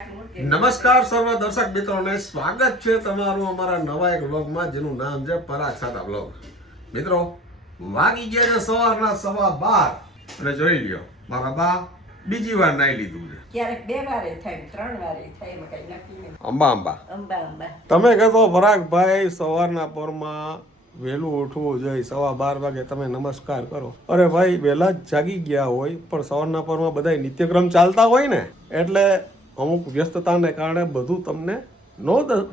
નમસ્કાર સર્વ દર્શક મિત્રોને સ્વાગત છે તમારું અમારા નવા એક વ્લોગમાં જેનું નામ છે પરાગ સાદા વ્લોગ. મિત્રો વાગી ગયા છે સવારના 12:15 અને જોઈ લ્યો મારા બા બીજી વાર નાઈ લીધું છે. ક્યારેક 2 વારે થાય 3 વારે થાય એમાં કઈ નક્કી નહીં. અંબા તમે કહેતો પરાગભાઈ સવારના પોરમાં વહેલું ઉઠવું જોઈએ, 12:15 વાગે તમે નમસ્કાર કરો. અરે ભાઈ વહેલા જ જાગી ગયા હોય પણ સવારના પોરમાં બધા નિત્યક્રમ ચાલતા હોય ને એટલે અમુક વ્યસ્તતાને કારણે બધું તમને ન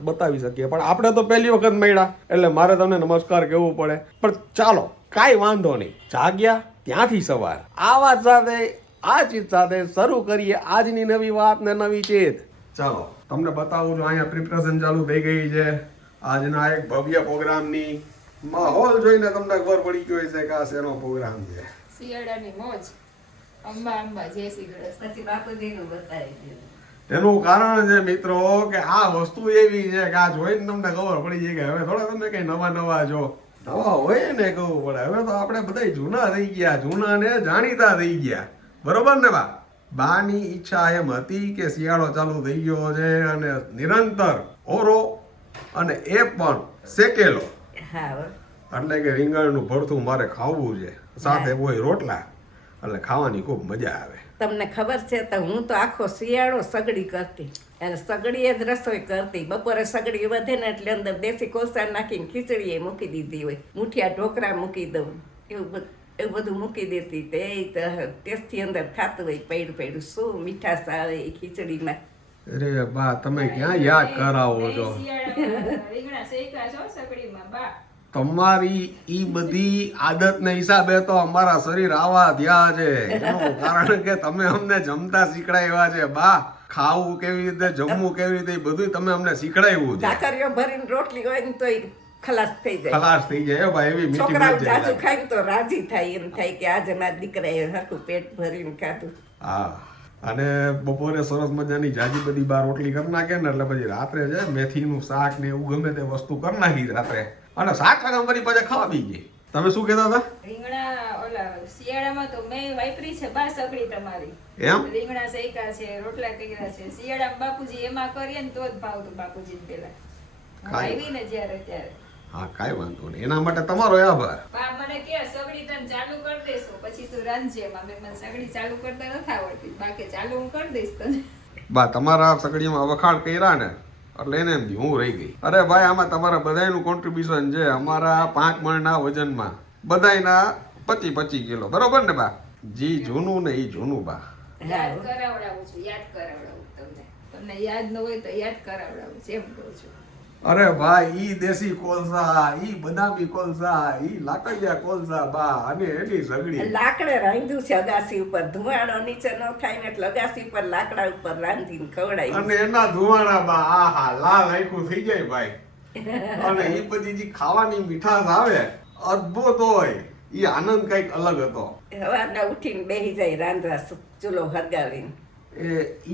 બતાવી શકીએ. પણ આપણે તો પહેલી વખત મળ્યા એટલે મારે તમને નમસ્કાર કહેવું પડે. પણ ચાલો કાંઈ વાંધો નહીં, જાગ્યા ત્યાંથી સવાર. આ વાત સાથે આ ચીજ સાથે શરૂ કરીએ આજની નવી વાત ને નવી ચીજ. ચાલો તમને બતાવું છું, અહીંયા પ્રિપરેશન ચાલુ થઈ ગઈ છે આજના એક ભવ્ય પ્રોગ્રામની. માહોલ જોઈને તમને ખબર પડી ગઈ છે કે આ શેનો પ્રોગ્રામ છે. શિયાળાની મોજ. અંબા અંબા જય શ્રી કૃષ્ણ. પછી બાપુજીનું બતાવી દીધું. એનું કારણ છે મિત્રો કે આ વસ્તુ એવી છે કે આ જોઈને તમને ખબર પડી જાય કે હવે થોડા તમે કઈ નવા જો નવા હોય ને કહવું પડે. હવે તો આપણે બધા જૂના થઈ ગયા, જૂના ને જાણીતા થઈ ગયા, બરોબર ને બા? બાની ઈચ્છા એમ હતી કે શિયાળો ચાલુ થઈ ગયો છે અને નિરંતર ઓરો અને એ પણ શેકેલો, હા એટલે કે રીંગણનું ભરથું મારે ખાવું છે, સાથે હોય રોટલા, એટલે ખાવાની ખૂબ મજા આવે. તમને ખબર છે તો હું તો આખો શિયાળો સગડી કરતી અને સગડીએ જ રસોઈ કરતી. બપોરે સગડી વધે ને એટલે અંદર દેશી કોલસા નાખીને ખીચડી મૂકી દીધી હોય, મુઠિયા ઢોકળા મૂકી દઉં, એવું બધું મૂકી દેતી. તે ટેસ્ટથી અંદર ખાતું હોય પડ્યું શું મીઠાશ આવે એ ખીચડીમાં. અરે બા તમે ક્યાં યાદ કરાવો છો? રીંગણા શેકા છો સકડીમાં બા. તમારી ઈ બધી આદતને હિસાબે તો અમારા શરીર આવા થયા છે. એનું કારણ કે તમે અમને જમતા શીખડાવ્યા છે બા. ખાવું કેવી રીતે, જમવું કેવી રીતે, બધું તમે અમને શીખડાવ્યું છે. ઝાકરીઓ ભરીને રોટલી હોય ને તો ખલાસ થઈ જાય. ખલાસ થઈ જાય ભાઈ, એવી મીઠી છોકરાઓ મજા જાજુ આવે. ખાય તો રાજી થાય, એમ થાય કે આજે મારા દીકરાએ હરખું પેટ ભરીને ખાધું. હા, અને બપોરે સરસ મજાની જાજી બધી બાર રોટલી કરી નાખે ને એટલે પછી રાત્રે છે મેથીનું શાક ને એવું ગમે તે વસ્તુ કરી નાખી રાત્રે, અને શાક અમારી પાસે ખાવા બી ગઈ. તમે શું કહેતા હતા? રીંગણા ઓલા શિયાળામાં તો મેં વાપરી છે બા સકડી તમારી. એમ રીંગણા શેકા છે, રોટલા કર્યા છે. શિયાળામાં બાપુજી એમાં કરીએ ને તો જ ભાવતું બાપુજી પેલા. આવી ને જ્યારે ત્યારે. હા કાંઈ વાંધો નહીં, એના માટે તમારો આભાર. બા મને કે સગડી તને ચાલુ કરી દેશો પછી તું રાંધજે. એમાં મેં મને સગડી ચાલુ કરતા નથી આવડતી, બાકી ચાલુ હું કરી દઈશ તને. બા તમારા સગડીમાં વખાણ કર્યા ને એટલે એને એમ હું રહી ગઈ. અરે ભાઈ આમાં તમારા બધાયનું કોન્ટ્રીબ્યુશન છે. અમારા 5 મણના વજનમાં બધાયના 25 કિલો, બરોબર ને બા? જી જૂનું ને ઈ જૂનું બા. યાદ કરાવડાવું છું, યાદ કરાવડાવું તમને. તમને યાદ ન હોય તો યાદ કરાવડાવું છું, એમ કહું છું. અરે ભાઈ ઈ દેશી કોલસા, ઈ બદામી કોલસા, ઈ લાકડિયા કોલસા બા, અને એની સગડી. લાકડે રાંધ્યું છે અગાસી ઉપર, ધુમાડો નીચે ન થાય ને એટલે અગાસી ઉપર લાકડા ઉપર રાંધીને ખવડાવી. અને એના ધુવાણા બા આહા લાલ આખું થઈ જાય ભાઈ. અને ઈ બધી જે ખાવાની મીઠાશ આવે અદ્ભુત હોય, ઈ આનંદ કઈક અલગ હતો. સવારના ઉઠીને બેસી જાય રાંધવા ચૂલો હરગાવીને.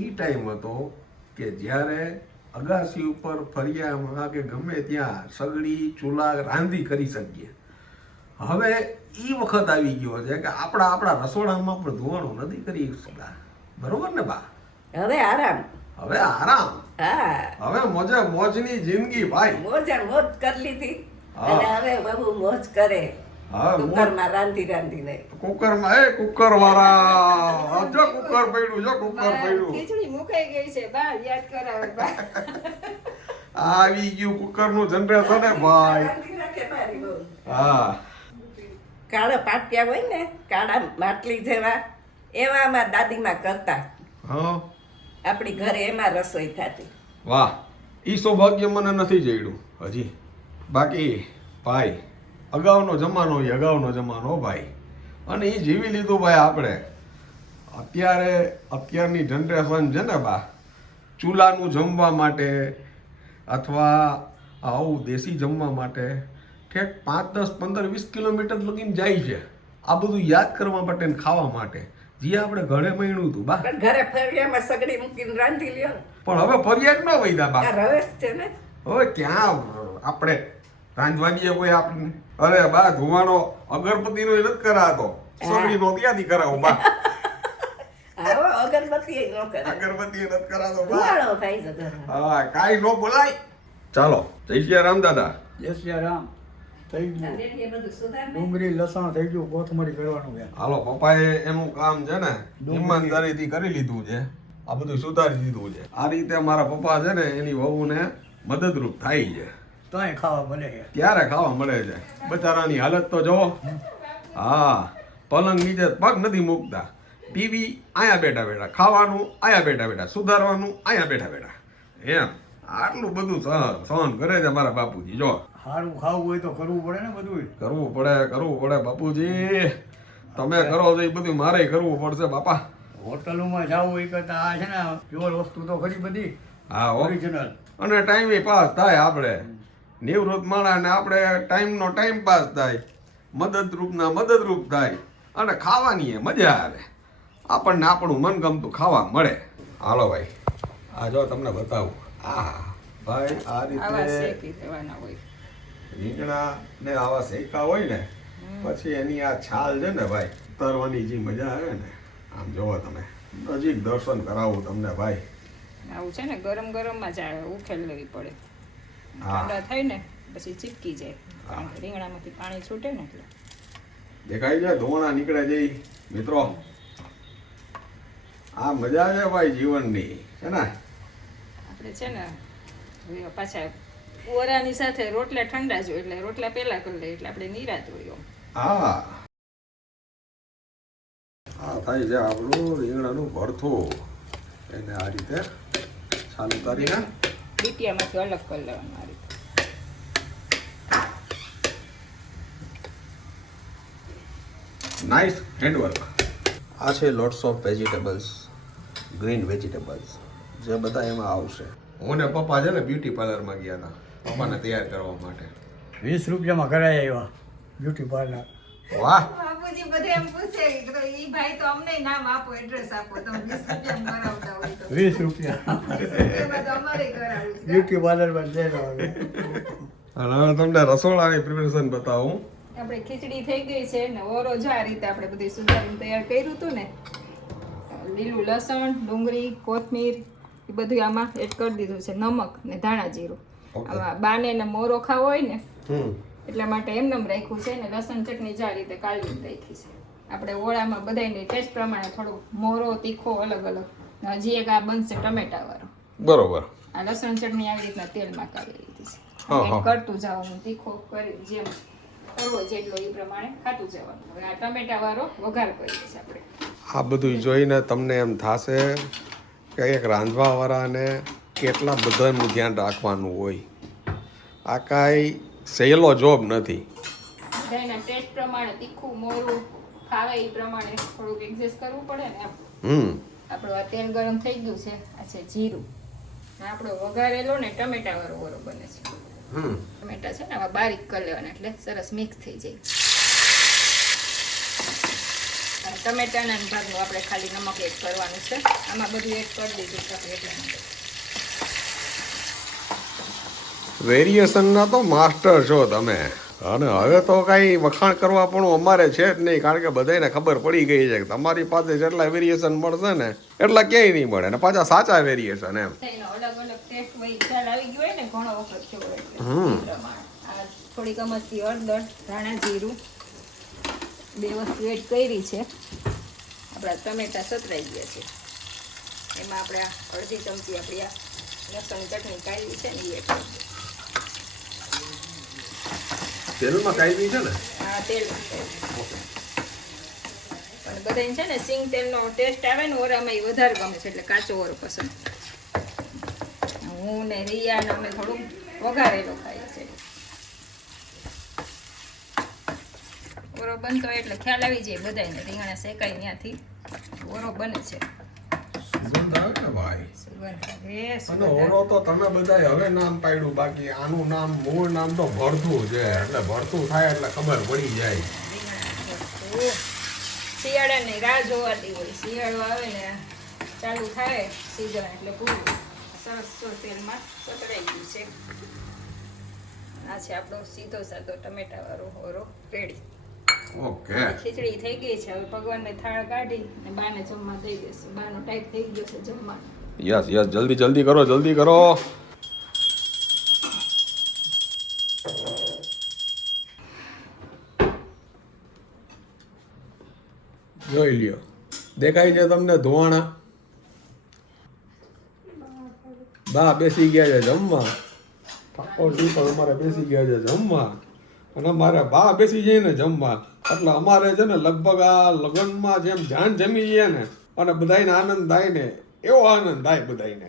ઈ ટાઈમ હતો કે જ્યારે અગાસી ઉપર ફરિયામાં કે ગમે ત્યાં સગડી ચૂલા રાંધી કરી શકીએ. હવે ઈ વખત આવી ગયો છે કે આપણા રસોડામાં પણ ધોવાનું નથી કરી શકતા, બરોબર ને બા? હવે આરામ. હવે આરામ. હા, હવે મોજે મોજની જિંદગી ભાઈ. મોજે મોજ કરી લીધી અને હવે બહુ મોજ કરે. હવે કુકરમાં રાંધીને કુકરમાં કુકર વાળા જો કુકર પડ્યું, જો કુકર પડ્યું. ખીચડી મુકાઈ ગઈ છે બા, યાદ કરાવે બા. આવી ગયું કુકરનું જનરેશન હે ભાઈ. રાંધી રાખે મારી બહુ. હા, કાળા પાટિયા હોય ને, કાળા માટલી જેવા, એવા અમારા દાદીમાં કરતા. હા, આપણી ઘરે એમાં રસોઈ થતી. વાહ, ઈ સૌભાગ્ય મને નથી જડ્યું હજી. બાકી ભાઈ અગાઉનો જમાનો એ અગાઉનો જમાનો ભાઈ, અને એ જીવી લીધું ભાઈ આપણે. અત્યારની જનરેશન છે ને બા, ચૂલાનું જમવા માટે અથવા આવું દેશી જમવા માટે ઠેક 5, 10, 15, 20 કિલોમીટર લગીને જાય છે આ બધું યાદ કરવા માટે ને ખાવા માટે. જે આપણે ઘરે મહિનું હતું બા, પણ ઘરે ફરિયામાં સગડી મૂકીને રાંધી લ્યો. પણ હવે ફરિયાદ ન વૈદા બા. આ રવેશ છે ને, હવે ક્યાં આપણે રાંધવા દઈએ કોઈ આપણને? અરે બા ધુવાણો અગરબત્તીનો નથી કરાતો, સગડીનો ત્યાંથી કરાવો બા. આવો અગરબત્તી ન કરે અગરબત્તી નથી કરાતો ધુવાળો થાય છે ઘરમાં. હા કાઈ નો બોલાય. ચાલો જય શ્રી રામ દાદા. જય શ્રી રામ. થઈ ગયું એ બધું સુધાર ને. ડુંગળી લસણ થઈ ગયું, કોથમરી કરવાનું છે. હાલો પપ્પાએ એનું કામ છે ને ઈમાનદારીથી કરી લીધું છે. આ બધું સુધારી દીધું છે. આ રીતે મારા પપ્પા છે ને એની વહુને મદદરૂપ થાય છે. તોય ખાવા મળે છે. ત્યારે ખાવા મળે છે. બચારાની હાલત તો જો. હા પલંગ નીચે પગ નથી મૂકતા. ટીવી આયા બેઠા બેઠા, ખાવાનું આયા બેઠા બેઠા, સુધારવાનું આયા બેઠા બેઠા. એમ આટલું બધું સહન કરે છે મારા બાપુજી. જો સારું ખાવું હોય તો કરવું પડે ને બધું. કરવું પડે બાપુજી. તમે કરો છો એ બધું મારે કરવું પડશે બાપા. હોટલોમાં જવું હોય કરતા આ છે ને પ્યોર વસ્તુ તો ખરી બધી. હા હો. ઓરિજિનલ. અને ટાઈમે પાસ થાય આપણે નિવૃત્ત માણસને આપણે ટાઈમનો ટાઈમ પાસ થાય, મદદરૂપના મદદરૂપ થાય અને ખાવાની મજા આવે. આપણને આપણું મનગમતું ખાવા મળે. હાલો ભાઈ આ જો તમને બતાવું. આ ભાઈ આ આવા રીતે શેકી દેવાના હોય. રીંગણા ને આવા શેકા હોય ને પછી એની આ છાલ છે ને ભાઈ તરવાની જે મજા આવે ને, આમ જોવો તમે. નજીક દર્શન કરાવું તમને ભાઈ. આવું છે ને ગરમ ગરમમાં જ ઉખેલ લેવી પડે. હા. ઠંડા થાય ને પછી ચીપકી જાય, કારણ કે રીંગણામાંથી પાણી છૂટે ને એટલે. દેખાય છે ધોવાણા નીકળે જઈ મિત્રો. આ મજા છે ભાઈ જીવનની છે ને. આપણે છે ને હવે પાછા ઓરાની સાથે રોટલા ઠંડા જ હોય એટલે રોટલા પહેલા કરી લઈએ એટલે આપણે નિરાત હોય. હા આ થાય છે આપણું રીંગણાનું ભરથું. એને આ રીતે ચાલુ કરીને બીટિયામાંથી અલગ કરી લેવાનું આ રીતે. Nice handwork. આ છે lots of vegetables, green vegetables જે બધા એમાં આવશે. હું ને પપ્પા છે ને બ્યુટી પાર્લરમાં ગયા હતા પપ્પાને તૈયાર કરવા માટે. 20 રૂપિયામાં કરાય આવ્યા બ્યુટી પાર્લર. વાહ બાપુજી બધે એમ પૂછે તો ઈ ભાઈ તો અમને નામ આપો, એડ્રેસ આપો, તમે 20 રૂપિયામાં કરાવતા હોય તો. 20 રૂપિયા 20 રૂપિયામાં તો અમારે કરાવવું છે. બ્યુટી પાર્લરમાં જઈને આવે. અને હવે તમને રસોડાની પ્રિપેરેશન બતાવું. આપણે ખીચડી થઈ ગઈ છે ને ઓરો જો આ રીતે આપણે બધી સુધારીને તૈયાર કર્યું હતું ને, લીલું લસણ, ડુંગળી, કોથમીર એ બધું આમાં એડ કરી દીધું છે, નમક ને ધાણા જીરું. આમાં બાને ને મોરો ખાવો હોય ને એટલા માટે એમનેમ રાખ્યું છે ને લસણ ચટણી જ આ રીતે કાઢીને રાખી છે. આપણે ઓળામાં બધાની ટેસ્ટ પ્રમાણે થોડું મોરો તીખો અલગ અલગ. હજી એક આ બનશે ટમેટા વાળો. બરોબર. આ લસણ ચટણી આવી રીતના તેલમાં કાઢી લીધી છે. હા, હા. એડ કરતું જવાનું, તીખો કરી જેમ કરવો જેટલો એ પ્રમાણે ખાતું જવાનું. હવે આ ટમેટા વાળો વઘાર કરીએ છીએ આપણે. આ બધું જોઈને તમને એમ થશે કે એક રાંધવાવાળાને કેટલા બધાનું ધ્યાન રાખવાનું હોય. આ કાંઈ સહેલો જોબ નથી. બધાના ટેસ્ટ પ્રમાણે તીખું મોરું ખાવે એ પ્રમાણે થોડુંક એડજસ્ટ કરવું પડે ને એમ. આપણું આ તેલ ગરમ થઈ ગયું છે. આ છે જીરું. આપણો વઘારેલો ને ટમેટા વાળો ઓરો બને છે. ટમેટા છે ને આવા બારીક કરી લેવાના એટલે સરસ મિક્સ થઈ જાય. અને ટમેટાના ભાગનું આપણે ખાલી નમક એડ કરવાનું છે. આમાં બધું એડ કરી દીધું છે એટલા માટે. વેરિએશનના તો માસ્ટર છો તમે. અને હવે તો કાંઈ વખાણ કરવા પણ અમારે છે જ નહીં, કારણ કે બધાને ખબર પડી ગઈ છે કે તમારી પાસે જેટલા વેરિએશન મળશે ને એટલા ક્યાંય નહીં મળે. અને પાછા સાચા વેરિએશન એમ. એનો અલગ અલગ ટેસ્ટ હોય ખ્યાલ આવી ગયો હોય ને ઘણો વખત થયો એટલે એ પ્રમાણે. આ થોડીક અમસ્તી હળદર, ધાણા જીરું બે વસ્તુ એડ કરી છે. આપણા ટમેટા સતરાઈ ગયા છે. એમાં આપણે આ અડધી ચમચી આપણી આ લસણ ચટણી કાઢી છે ને એ એડ કરી દઈએ. તેલમાં કાઢી છે ને? આ તેલ પણ બધાને છે ને સિંગ તેલનો ટેસ્ટ આવે ને ઓરામાં એ વધારે ગમે છે એટલે કાચો ઓરો પસંદ. હું ને રિયા ને અમે થોડુંક વઘારેલો ખાઈએ છીએ. ઓરો બનતો હોય એટલે ખ્યાલ આવી જાય બધાને. રીંગણા શેકાય ત્યાંથી ઓરો બને છે. સુગંધ આવે ને ભાઈ. સુગંધ આવે, અને સુગંધ ઓરો તો તમે બધાય હવે નામ પાડ્યું, બાકી આનું નામ મૂળ નામ તો ભરથું છે. એટલે ભરથું થાય એટલે ખબર પડી જાય. શિયાળાની રાહ જોવાતી હોય. શિયાળો આવે ને ચાલુ થાય સીઝન એટલે પૂરું. સરસ તેલમાં સતરાઈ ગયું છે. આ છે આપણો સીધો સાધો ટમેટા વાળો ઓરો રેડી. ઓકે ખીચડી થઈ ગઈ છે. હવે ભગવાનને થાળ કાઢી ને બાને જમવા દઈ દેશું. બાનો ટાઈમ થઈ ગયો છે જમવાનો. યસ યસ જલ્દી જલ્દી કરો જલ્દી કરો. જોઈ લ્યો દેખાય છે તમને ધોવાણા? બા બેસી ગયા છે જમવા. ઠાકોરજી પણ અમારે બેસી ગયા છે જમવા અને અમારે બા બેસી જાય ને જમવા એટલે અમારે છે ને લગભગ આ લગ્નમાં જેમ જાન જમી જઈએ ને અને બધાયને આનંદ થાય ને એવો આનંદ થાય બધાયને.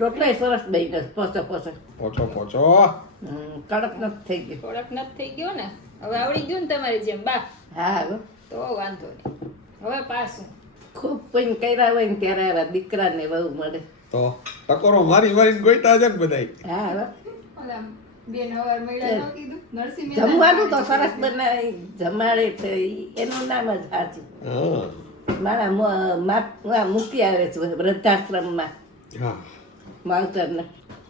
રોટલાય સરસ બન્યો પોચો પોચો. પોચો પોચો કડક નથી થઈ ગયો. થોડાક નથી થઈ ગયો ને? હવે આવડી ગયું ને તમારી જેમ બા? હા તો વાંધો નહીં. હવે પાછું ખૂબ પૈન કર્યા હોય ને ત્યારે આવા દીકરાને બહુ મળે. તો ટકોરો મારી મારીને ગોઈતા છે ને બધાય. હા ઓલા બેન હવાર મળ્યા ન કીધું નરસિંહ મહેતા જમવાનું તો સરસ બનાવી જમાડે છે એનું નામ જ સાચું. હા મારા મૂકી આવે છે વૃદ્ધાશ્રમમાં હા માવતરને.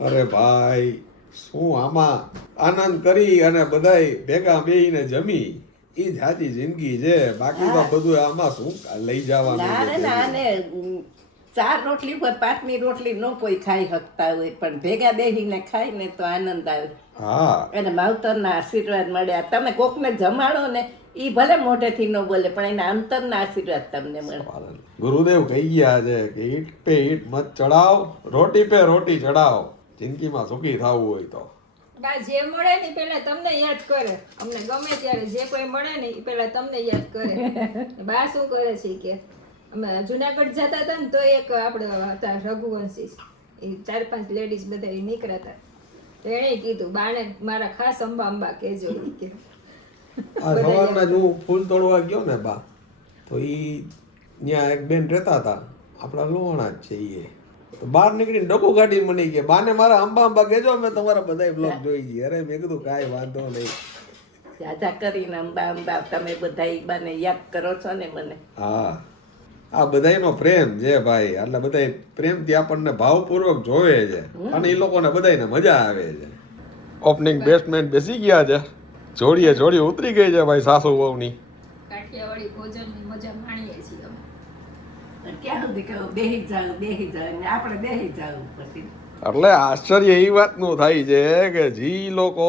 અરે ભાઈ શું આમાં આનંદ કરી અને બધાય ભેગા બેહીને જમી ઈ જ સાચી જિંદગી છે. બાકી તો બધું આમાં શું લઈ જવાનું ના છે? ના ને 4 રોટલી પર 5મી રોટલી ન કોઈ ખાઈ શકતા હોય પણ ભેગા બેસીને ખાય ને તો આનંદ આવે. હા અને માવતરના આશીર્વાદ મળ્યા. તમે કોકને જમાડો ને ઈ ભલે મોઢેથી ન બોલે પણ એના અંતરના આશીર્વાદ તમને મળે. ગુરુદેવ કહી ગયા છે કે ઈટ પે ઈટ મત ચડાવ, રોટી પે રોટી ચડાવ. જિંદગીમાં સુખી થવું હોય તો બા જે મળે ને પેલા તમને યાદ કરે. અમને ગમે ત્યારે જે કોઈ મળે ને એ પેલા તમને યાદ કરે. બા શું કરે છે કે અમે જુનાગઢ જતા હતા ને તો એક આપણે હતા રઘુવંશી એ 4-5 લેડીઝ બધા એ નીકળ્યા હતા. તો એણે કીધું બાને મારા ખાસ અંબા અંબા કહેજો ઈ કે. આ સવારના જો ફૂલ તોડવા ગયો ને બા તો ઈ ત્યાં એક બેન રહેતા હતા આપણા લોહાણા જ છે ઈ. તો બહાર નીકળીને ડબ્બો કાઢી મને કે બાને મારા અંબા અંબા કહેજો અમે તમારા બધાય બ્લોગ જોઈ છીએ. અરે મેં કીધું કાંઈ વાંધો નહીં. જાજા કરીને અંબા અંબા તમે બધા ઈ બાને યાદ કરો છો ને મને. હા આ બધાયનો પ્રેમ છે ભાઈ. એટલે બધા પ્રેમથી આપણને ભાવપૂર્વક જોવે છે અને એ લોકોને બધાયને મજા આવે છે. ઓપનિંગ બેટ્સમેન બેસી ગયા છે. જોડીએ ઉતરી ગઈ છે ભાઈ સાસુ વહુની. કાઠિયાવાડી ભોજનની મજા માણીએ છીએ અમે. ક્યાં સુધી કહું બેહી જાવ ને આપણે બેહી જાવ પછી. એટલે આશ્ચર્ય એ વાતનું થાય છે કે જે લોકો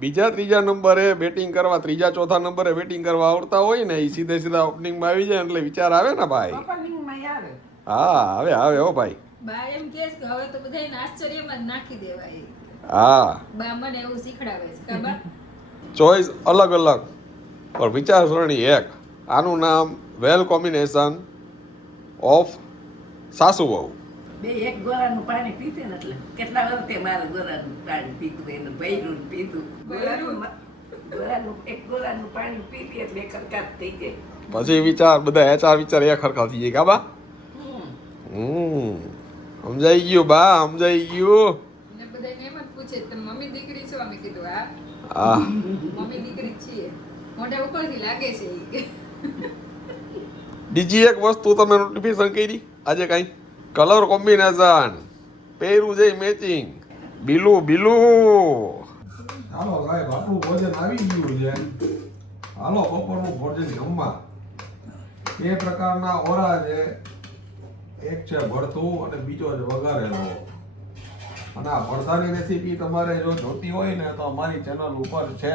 બીજા 3જા નંબરે બેટિંગ કરવા 3જા 4થા નંબરે બેટિંગ કરવા આવડતા હોય ને એ સીધા ઓપનિંગમાં આવી જાય એટલે વિચાર આવે ને ભાઈ. ઓપનિંગમાં આવે. હા આવે હો ભાઈ. બા એમ કહે છે કે હવે તો બધાને આશ્ચર્યમાં જ નાખી દેવાય. હા બા મને એવું શીખડાવે છે કે બા ચોઈસ અલગ અલગ પણ વિચારસરણી એક. આનું નામ વેલ કોમ્બિનેશન ઓફ સાસુ વહુ. બે એક ગોળાનું પાણી પીતે ને એટલે કેટલા વર્ષે મારે ગોળાનું પાણી પીતું એનું ભૈરું પીતું ગોળાનું એક ગોળાનું પાણી પીતી એટલે કરકાટ થઈ જાય. પછી વિચાર બધા 4 વિચાર એક હરખા થઈ જાય કાબા. સમજાઈ ગયું બા સમજાઈ ગયું. ને બધાને એમ જ પૂછે તમે મમ્મી દીકરી છો? અમે કીધું હા હા મમ્મી દીકરી જ છીએ. મોઢા ઉપરથી લાગે છે ઈ કે. બીજી એક વસ્તુ તમે નોટિફિકેશન કરી આજે કાંઈ કલર કોમ્બિનેશન પહેર્યું છે મેચિંગ બીલું. હાલો સાહેબ આપણું ભોજન આવી ગયું છે. હાલો બપોરનું ભોજન જમવા. 2 પ્રકારના ઓરા છે. એક છે ભરથું અને બીજો છે વઘારેલો. અને આ ભરથાની રેસીપી તમારે જો જોતી હોય ને તો અમારી ચેનલ ઉપર છે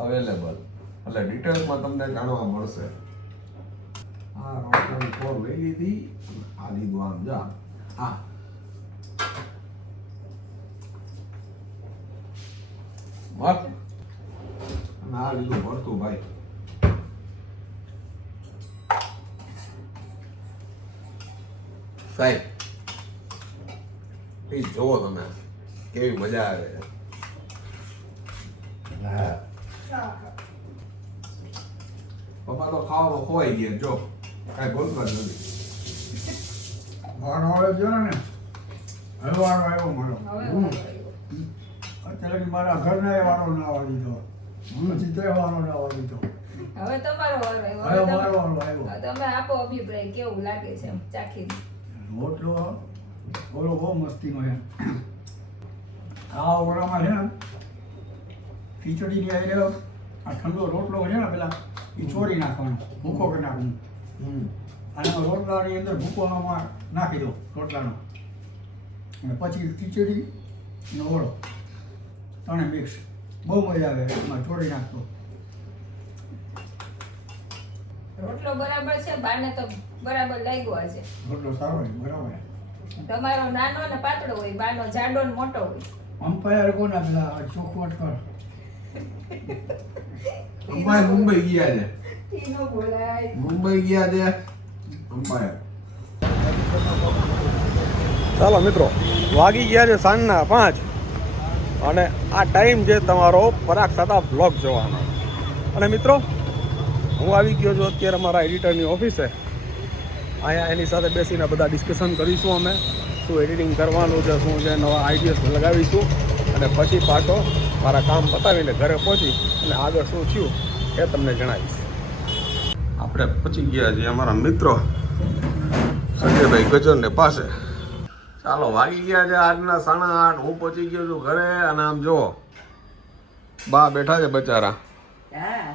અવેલેબલ. એટલે ડિટેલ્સમાં તમને જાણવા મળશે. આ રોટલાની કોર લઈ લીધી. આ લીધું આમ જા. આ મસ્ત. અને આ લીધું ભરતું ભાઈ. સાહેબ એ જોવો તમે કેવી મજા આવે છે. પપ્પા તો ખાવામાં ખોવાઈ ગયા જો કાંઈ બોલતા જ નથી. વારો આવે જો ને હલવાનો આવ્યો મારો. હવે વારો આવ્યો. અત્યારે મારા ઘરને વારો ના આવવા દીધો. પછી તે વારો ના આવવા દીધો. હવે તમારો વારો આવ્યો. હવે હવે મારો વારો આવ્યો. તમે આપો અભિપ્રાય કેવું લાગે છે એમ ચાખીને. રોટલો ઓલો બહુ મસ્તીનો છે. આ ઓરામાં છે ને ખીચડી ની આવી રહ્યો આ ઠંડો રોટલો છે ને પેલા એ ચોરી નાખવાનો, ભૂકો કરી નાખવાનું. અને રોટલાની અંદર ભૂકો આમાં નાખી દો રોટલાનો, અને પછી ખીચડી ને ઓળો ત્રણે મિક્સ. બહુ મજા આવે એમાં ચોરી નાખતો. રોટલો બરાબર છે, બાને તો બરાબર લાગ્યો આજે. રોટલો સારો હોય, બરાબર. તમારો નાનો ને પાતળો હોય, બાનો જાડો ને મોટો હોય. અમ્પાયર કોના પેલા ચોખવટ કર. અંપાયર મુંબઈ ગયા છે. ઈ નો બોલાય. મુંબઈ ગયા છે અંપાયર. ચાલો મિત્રો, વાગી ગયા છે સાંજના 5 અને આ ટાઈમ છે તમારો પરાગ સાદા બ્લોગ જોવાનો. અને મિત્રો, હું આવી ગયો છું અત્યારે અમારા એડિટરની ઓફિસે. અહીંયા એની સાથે બેસીને બધા ડિસ્કશન કરીશું અમે, શું એડિટિંગ કરવાનું છે, શું છે, નવા આઈડિયાસ લગાવીશું અને પછી પાછો મારા કામ પતાવીને ઘરે પહોંચી અને આગળ શું થયું એ તમને જણાવીશ. આપણે પહોંચી ગયા છીએ અમારા મિત્રો સંજયભાઈ ગજરને પાસે. ચાલો, વાગી ગયા છે આજના 8:30. હું પહોંચી ગયો છું ઘરે અને આમ જુઓ બા બેઠા છે બચારા. હા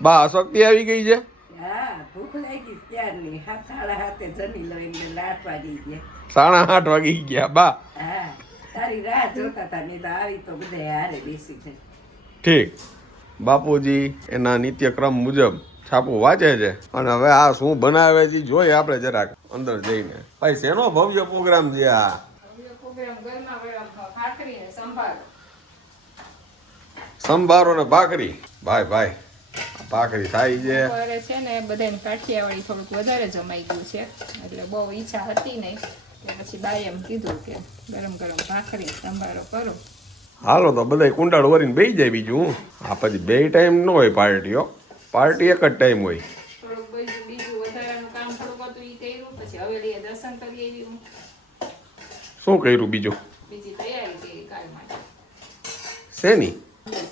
બા અશક્તિ આવી ગઈ છે. હા ભૂખ લાગી ત્યારની 7:30 જમી લો એટલે 8 વાગી ગયા. 8:30 વાગી ગયા બા. હા તારી રાહ જોતા હતા ને તો આવી તો બધા હારે બેસી જાય. ઠીક. બાપુજી એના નિત્યક્રમ મુજબ છાપું વાંચે છે અને હવે આ શું બનાવે છે જોઈએ આપણે જરાક અંદર જઈને. ભાઈ શેનો ભવ્ય પ્રોગ્રામ છે આ? પ્રોગ્રામ ગરમા ગરમ ભાખરી ને સંભારો. સંભારો ને ભાખરી. ભાઈ ભાઈ ભાખરી થાય છે. બપોરે છે ને બધાને કાઠિયાવાડી થોડુંક વધારે જમાઈ ગયું છે, એટલે બહુ ઈચ્છા હતી નહીં કે પછી બાએ એમ કીધું કે ગરમ ગરમ ભાખરી સંભારો કરો. હાલો તો બધા કુંડાળ વરીને બેસી જાય. બીજું આ પછી 2 ટાઈમ ન હોય પાર્ટીઓ, પાર્ટી એક જ ટાઈમ હોય. થોડુંક બીજું વધારાનું કામ થોડુંક હતું એ કર્યું, પછી હવેલીએ દર્શન કરી આવી હું. શું કર્યું બીજું? બીજી તૈયારી કરી કાલ માટે. શેની?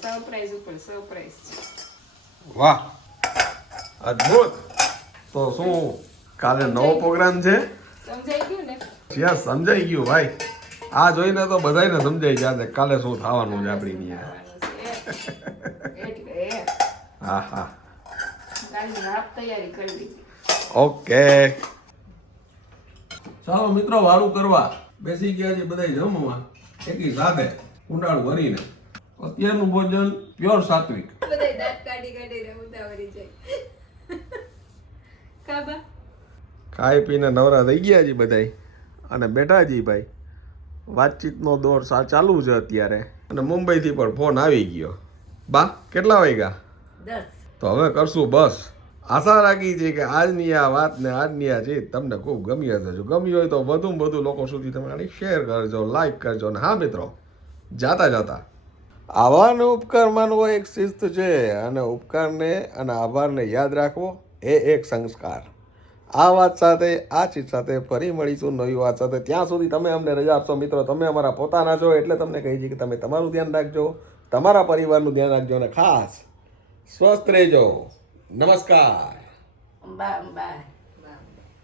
સરપ્રાઈઝ ઉપર સરપ્રાઈઝ છે. વાહ, અદ્ભુત. તો શું કાલે નવો પ્રોગ્રામ છે? સમજાઈ ગયું ને? યસ, સમજાઈ ગયું ભાઈ. આ જોઈને તો બધાને સમજાઈ જશે કાલે શું થવાનું છે આપણી ત્યાં. એટલે હા હા, કાલની રાત તૈયારી કરી દીધી. ઓકે. ચાલો મિત્રો, વાળું કરવા બેસી ગયા છે બધા જમવા એકી સાથે કુંડાળ ભરીને. અત્યારનું ભોજન પ્યોર સાત્વિક. બધા દાંત કાઢી કાઢીને ઉતાવળી જાય. કાબા ખાઈ પીને નવરા થઈ ગયા છે બધાય અને બેઠા જી ભાઈ. વાતચીતનો દોર ચાલુ છે અત્યારે અને મુંબઈથી પણ ફોન આવી ગયો. બા કેટલા વાગ્યા? 10. તો હવે કરશું બસ. આશા રાખી છે કે આજની આ વાત ને આજની આ ચીજ તમને ખૂબ ગમી હશે. જો ગમી હોય તો વધુમાં વધુ લોકો સુધી તમે આની શેર કરજો, લાઈક કરજો. અને હા મિત્રો, જાતા જાતા આભારને ઉપકાર માનવો એક શિસ્ત છે અને ઉપકારને અને આભારને યાદ રાખવો એ એક સંસ્કાર. આ વાત સાથે, આ ચીજ સાથે ફરી મળીશું નવી વાત સાથે. ત્યાં સુધી તમે અમને રજા આપશો મિત્રો. તમે અમારા પોતાના છો એટલે તમને કહી છે કે તમે તમારું ધ્યાન રાખજો, તમારા પરિવારનું ધ્યાન રાખજો અને ખાસ સ્વસ્થ રહેજો. નમસ્કાર. બાય.